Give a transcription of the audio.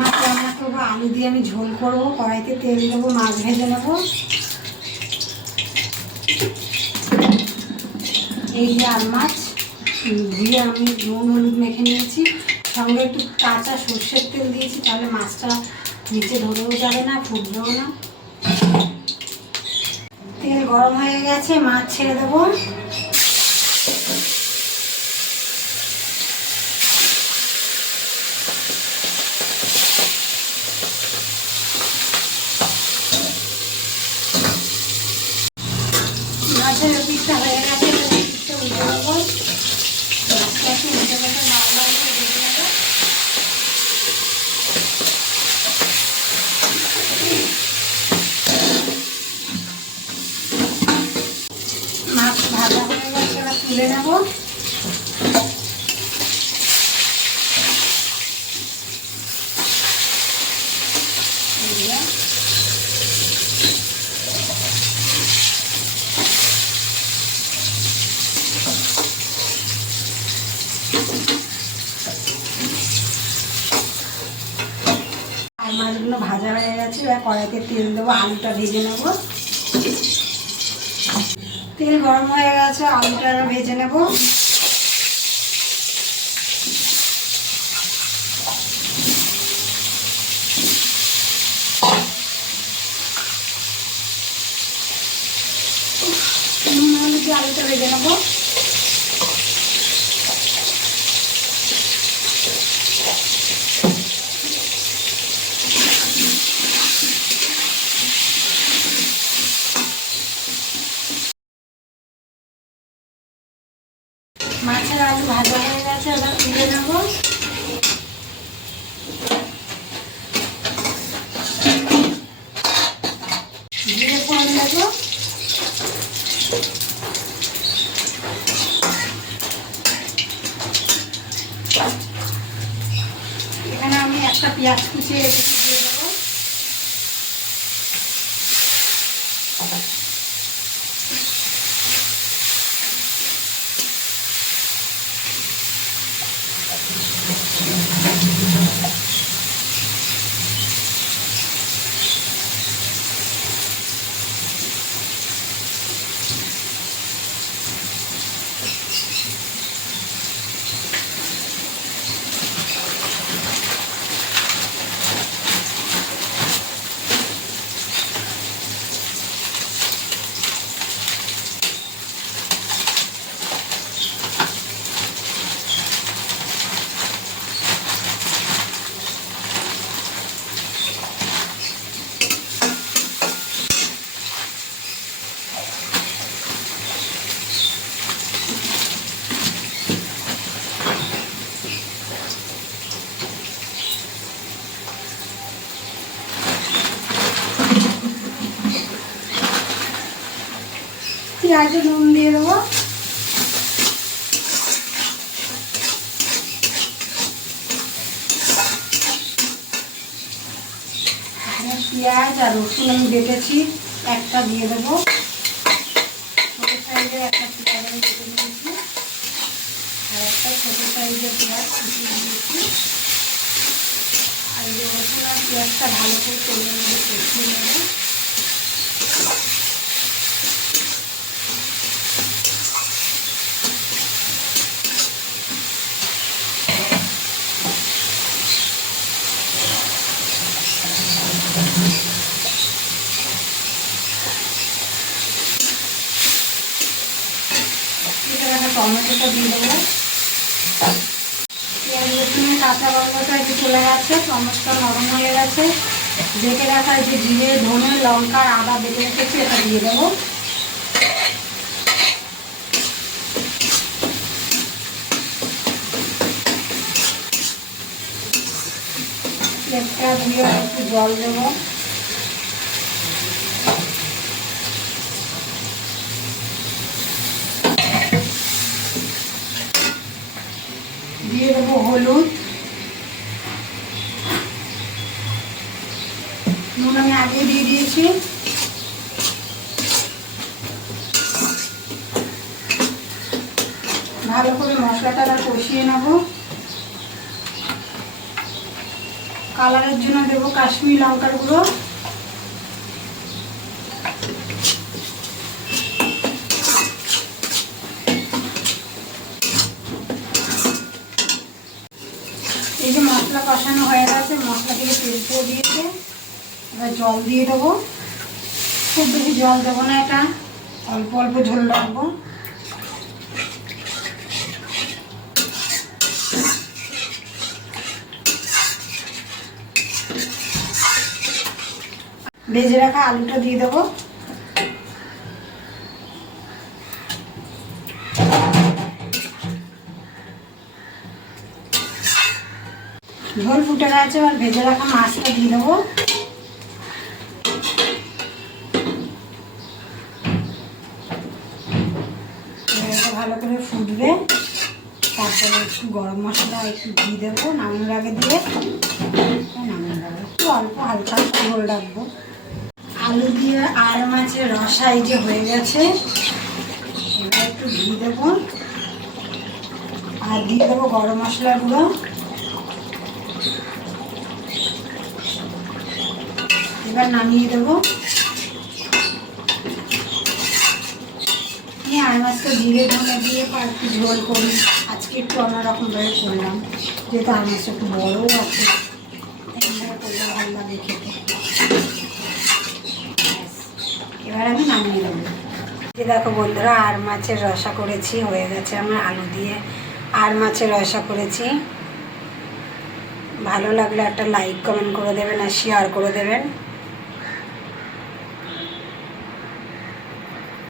মাছ রান্না করব, আলু দিয়ে আমি ঝোল করব, কড়াইতে তেল দেবো, মাছ ভেজে নেব। এই যে আর মাছ ধুয়ে আমি নুন হলুদ মেখে নিয়েছি। সঙ্গে একটু কাঁচা সর্ষের তেল দিয়েছি, তাহলে মাছটা নিচে ধরেও যাবে না, ফুটবেও না। তেল গরম হয়ে গেছে, মাছ ছেড়ে দেবো মাছের পিঠটা হয়ে গেছে এবার এই পিঠটা উল্টে দেবো মাছটা একটু উল্টে পাল্টে লাল লাল করে ভেজে নেব মাছ ভাজা হয়ে গেছে এবার তুলে নেব। মাছগুলো ভাজা হয়ে গেছে এবার কড়াইতে তেল দেবো আলুটা ভেজে নেব। তেল গরম হয়ে গেছে আলুটা ভেজে নেব। আলুটা ভেজে নেব মাছের আলু ভাজা হয়ে গেছে এবার তুলে দেবো এখানে আমি একটা পেঁয়াজ কুচিয়ে রেখেছি। দেবো নুন দিয়ে দেবো। পেঁয়াজ আর রসুন আমি বেটেছি, একটা দিয়ে দেবো। ছোটো সাইজের একটা পেঁয়াজ আর একটা ছোটো সাইজের পেঁয়াজ দিয়েছি। আর যে রসুন আর পেঁয়াজটা ভালো করে তেলের মধ্যে কষিয়ে নেব এটা রাখা টমেটোটা দিয়ে দেবো। পেঁয়াজ কাঁচা গন্ধটা একটু চলে গেছে, টমেটোটা নরম হয়ে গেছে। বেটে রাখা যে জিরে, ধনে, লঙ্কা আদা বেটে রেখেছি, এটা দিয়ে দেবো। পেঁয়াজটা দিয়ে একটু জল দেবো। দিয়ে দেবো হলুদ। নুন আমি আগে দিয়ে দিয়েছি। ভালো করে মশলাটা কষিয়ে নেব। কালারের জন্য দেবো কাশ্মীর লঙ্কার গুঁড়ো এই যে মশলা কষানো হয়ে গেছে মশলা থেকে তেল দিয়ে দিয়েছে। এবার জল দিয়ে দেবো। খুব বেশি জল দেবো না এটা, অল্প অল্প ঝোল রাখব। ভেজে রাখা আলুটা দিয়ে দেবো। ঝোল ফুটে গেছে, এবার ভেজে রাখা মাছটা দিয়ে দেবো। ভালো করে ফুটবে। তারপরে একটু গরম মশলা একটু দিয়ে দেবো নামানোর আগে দিয়ে। একটু অল্প হালকা ঝোল রাখব। আলু দিয়ে আর মাছের রসা এই যে হয়ে গেছে, এবার একটু ঘি দেবো। আর দিয়ে দেবো গরম মশলা গুঁড়ো এবার নামিয়ে দেবো। আমি আর মাছটা জিরে ধনে দিয়ে একটু ঝোল করি আজকে একটু অন্যরকমভাবে করলাম। যেহেতু আর মাছটা একটু বড়ও আছে করলে ভালো এবার আমি নামিয়ে দেবো। যে দেখো বন্ধুরা, আর মাছের রসা করেছি, হয়ে গেছে আমার আলু দিয়ে। আর মাছের রসা করেছি। ভালো লাগলে একটা লাইক কমেন্ট করে দেবেন আর শেয়ার করে দেবেন।